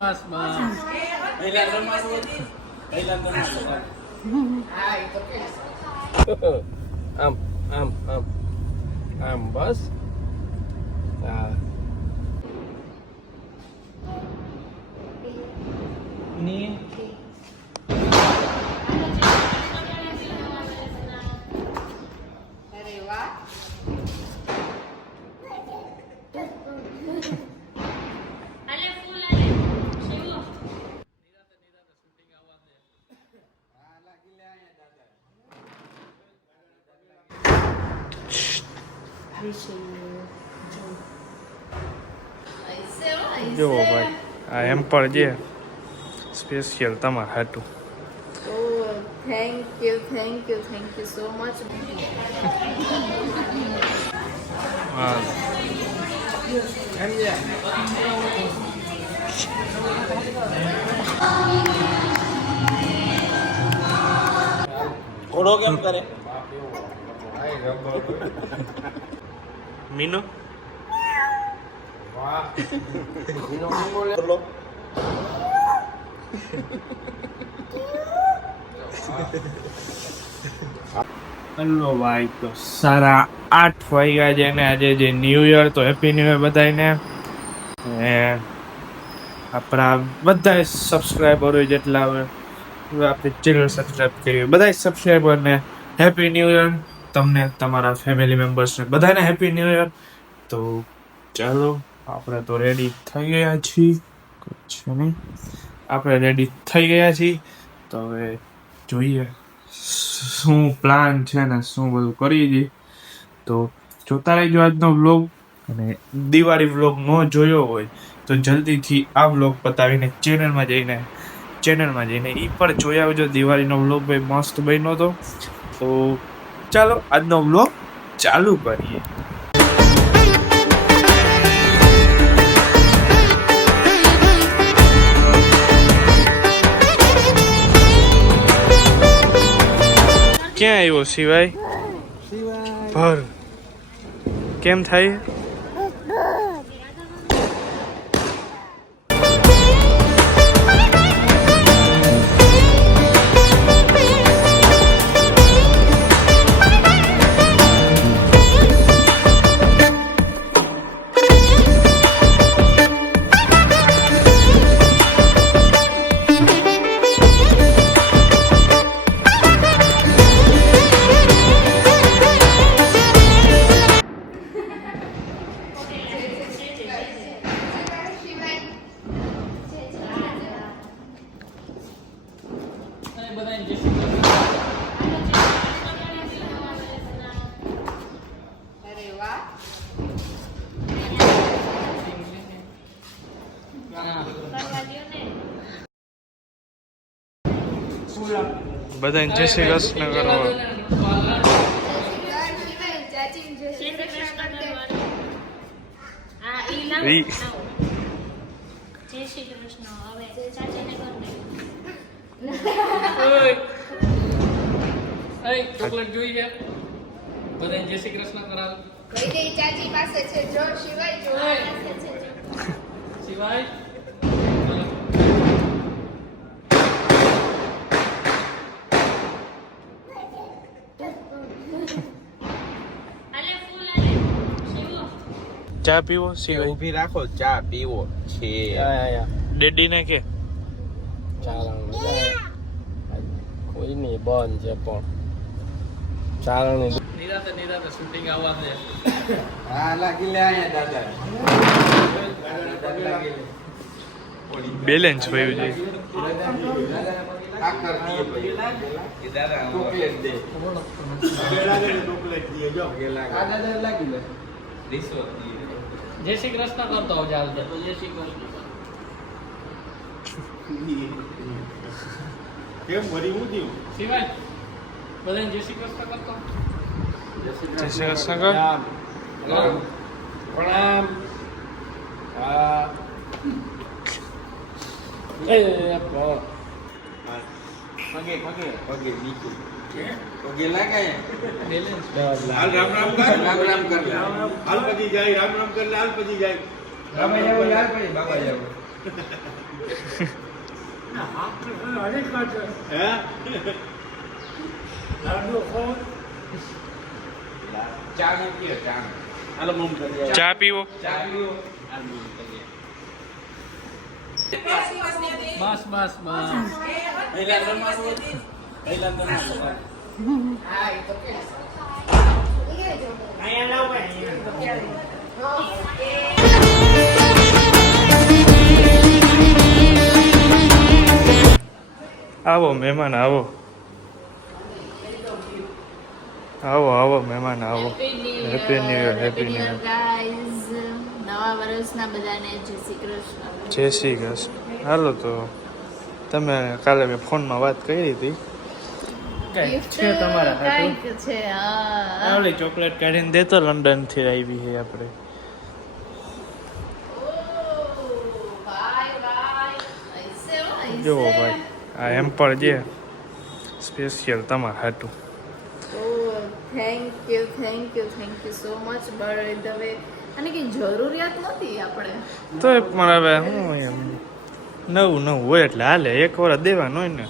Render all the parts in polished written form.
બસ બસ આમ આમ આમ આમ બસ હા ની અરે વાહ જો ભાઈ આ એમ પણ જે સ્પેશિયલ તમારા હાટું Oh, thank you so much. હા ઘોડો કેમ કરે મીનુ બોલો હલો ભાઈ તો 8:30 વાગ્યા છે ને આજે જે ન્યૂ યર તો હેપી ન્યૂ યર બધાને ને આપણા બધા સબસ્ક્રાઈબરો જેટલા હવે આપણે ચેનલ સબસ્ક્રાઈબ કરી બધા સબસ્ક્રાઈબરને હેપી ન્યૂ યર તમને તમારા ફેમિલી મેમ્બર્સને બધાને હેપી ન્યૂ યર તો ચાલો આપણે તો રેડી થઈ ગયા છીએ છે નહીં આપણે રેડી થઈ ગયા છીએ તો હવે જોઈએ શું પ્લાન છે ને શું બધું કરી દઈએ તો જોતા રહેજો આજનો વ્લોગ અને દિવાળી વ્લોગ ન જોયો હોય તો જલ્દીથી આ વ્લોગ પતાવીને ચેનલમાં જઈને એ પણ જોઈ આવજો દિવાળીનો વ્લોગ ભાઈ મસ્ત બન્યો હતો તો ચાલો આજનો વ્લોગ ચાલુ કરીએ ક્યાં આવ્યો સિવાય ભર કેમ થાય અરે વાહ બધાને જય શ્રી કૃષ્ણ કરવા ચાચી જય શ્રી કૃષ્ણ કરતે ઈ જય શ્રી કૃષ્ણ હવે ચાચીને કર દે ચોકલેટ જોઈ છે બધાને જય શ્રી કૃષ્ણ કરાવ કઈ દે ચાચી પાસે છે જો શિવાય જો સિવાય આલે ફૂલ આલે શિવો ચા પીવો સિવાય ઊભી રાખો ચા પીવો છે ડેડી ને કે ચારણ કોઈ નહીં બંધ છે પણ ચારણ નિરાતે શૂટિંગ આવવા છે હા લાગી લે અહીંયા દાદા લાગી લે બેલેન્સ ભયું છે આ કર દીએ ભાઈ એ દાદા ચોકલેટ દે ચોકલેટ દીએ જો આ દાદા લાગી લે રિશ્વત દીએ જય શ્રી કૃષ્ણ કરતો આવ જાલ દે જય શ્રી કૃષ્ણ કેમ ભરી હું દીઉં સિવાય બધાને જય શ્રી કૃષ્ણ કરતો જય શ્રી કૃષ્ણ કર પ્રણામ હા પગે નીચે પગે લાગે હાલ રામ રામ કર રામ કર હાલ પછી જાય રામ રામ કર હાલ પછી જાય બાબા જાવ યાર પછી બાબા જાવ ચા મૂકીએ ચા હાલો મમ કરીએ ચા પીવો ચા પીવો હાલ મમ કરીએ બસ બસ બસ પહેલા રમાડો આવો મહેમાન આવો આવો આવો મહેમાન આવો happy new year happy new year guys નવા વર્ષના બધાને જય શ્રી કૃષ્ણ. જય શ્રી કૃષ્ણ. હાલો તો તમે કાલે મેં ફોનમાં વાત કરી હતી Gift છે તમારા હાટું? કાંઈક છે હા. આવલી ચોકલેટ કાઢીને દેતો લંડન થી આવી છે આપણે Oh, bye, bye. જો ભાઈ આ હેમ્પર જે સ્પેશિયલ તમારા હાટું Oh, thank you so much. By the way, અને કે જરૂરિયાત નથી આપણે. તો એ પણ હવે હું એમ નવું નવું હોય એટલે હાલે એક વાર દેવાનું હોય ને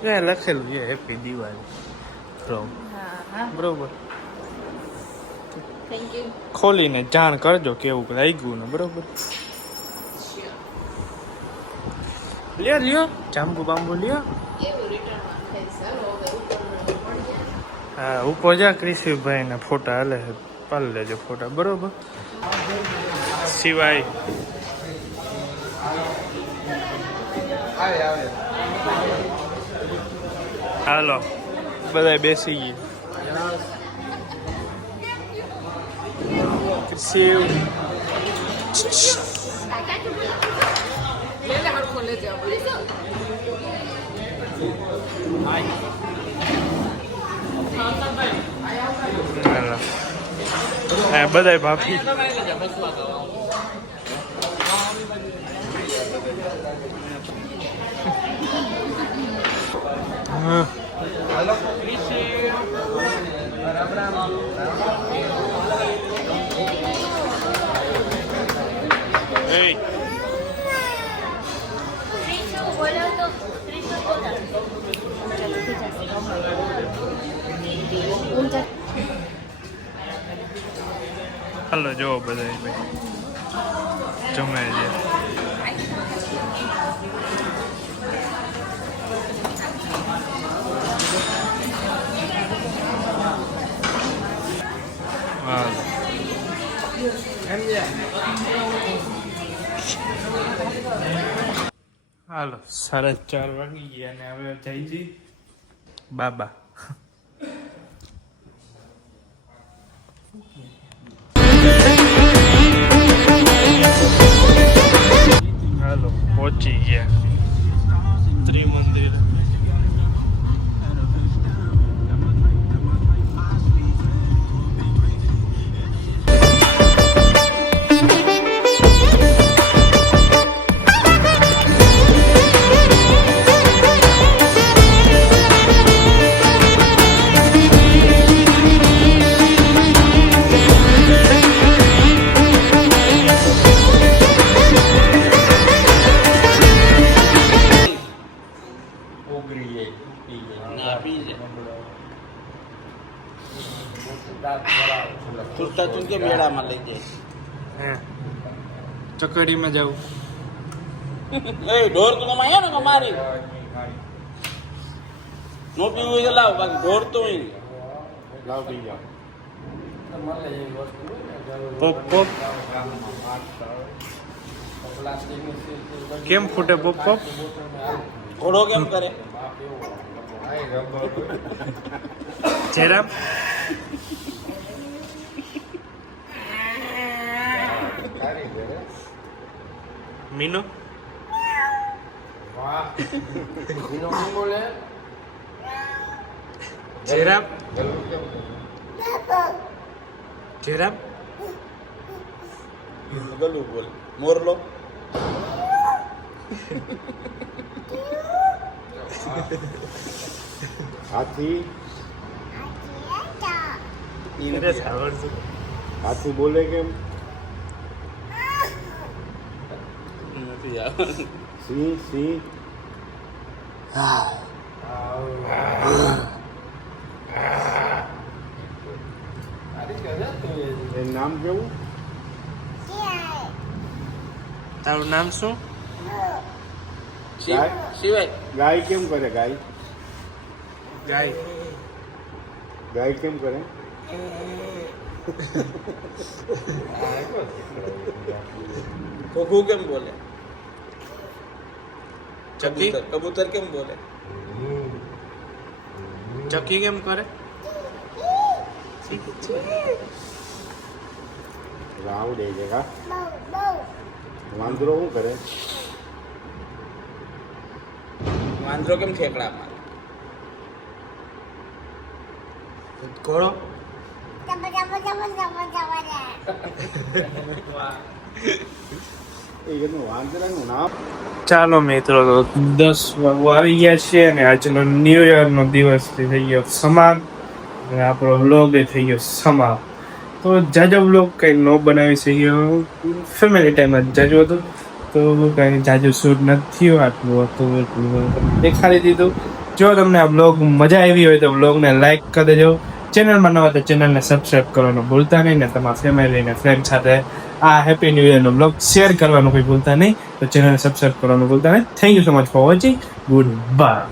ત્યાં લખેલું છે હેપી દિવાળી ફ્રોમ હા બરોબર થેન્ક યુ. ખોલીને જાણ કરજો કેવું લાગ્યું ને બરોબર લ્યો લ્યો જાંબુ બાંબુ લ્યો કેવું રિટર્નમાં થાય ચાલો હવે ઉપર મળીએ. હા ઉપર જા ક્રિશિભાઈ ના ફોટા હાલે છે પાડી લેજો ફોટા બરોબર સિવાય આવે આવે હાલો બધા બેસી ગઈ શિવ હાલો હા બધા ભાભી હા હાલો Hey. ત્રીસું બોલાવતો ત્રીસું બોલાવતો હાલો જો બધા ભાઈ જમે છે હાલો હાલો 4:30 વાગી ગયા ને હવે જઈ જઈ બાબા હાલો પહોંચી ગયા ત્રિમંદિર ચૂંટા ચૂંકે મેળામાં લઈ જાય હે ચકડીમાં જાઉં એ ઢોર તો તમે આવ્યા ને મારી નો પીવું હોય તો લાવ બાકી ઢોર તો હોય લાવ પી જાઓ પોપ પોપ કેમ ફૂટે પોપ પોપ ઘોડો કેમ કરે જેરામ મીનુ જેરામ જેરામ ગલું બોલ મોરલો હાથી હાથી બોલે કેમ નથી આવવાનું. સી નામ કેવું? તારું નામ શું? સિવાય ગાય કેમ કરે? ગાય ગાય. ગાય કેમ કરે? ઘોઘું કેમ બોલે? ચકી કબૂતર કેમ બોલે? ચકી કેમ કરે? આવડે છે કા? વાંદરો શું કરે? વાંદરો કેમ ઠેકડા મારે? ઘોડો વાંદરાનું નામ ચાલો મિત્રો, તો 10 વાગવા આવી ગયા છે અને આજનો ન્યૂ યરનો દિવસ થઈ ગયો સમાપ્ત અને આપણો વ્લોગ એ થઈ ગયો સમાપ્ત. તો જાજો વ્લોગ કંઈ ન બનાવી શક્યો, ફેમિલી ટાઈમ જ જાજો હતો તો કંઈ જાજો શૂટ નથી થયો. આટલું હતું એટલું દેખાડી દીધું. જો તમને આ વ્લોગ મજા આવી હોય તો વ્લોગને લાઈક કરી દેજો. ચેનલમાં ન હોય તો ચેનલને સબસ્ક્રાઈબ કરવાનું ભૂલતા નહીં ને તમારા ફેમિલી અને ફ્રેન્ડ સાથે આ હેપી ન્યૂ યરનો બ્લોગ શેર કરવાનું કોઈ ભૂલતા નહીં. તો ચેનલને સબસ્ક્રાઈબ કરવાનું ભૂલતા નહીં. Thank you so much for watching. Good bye.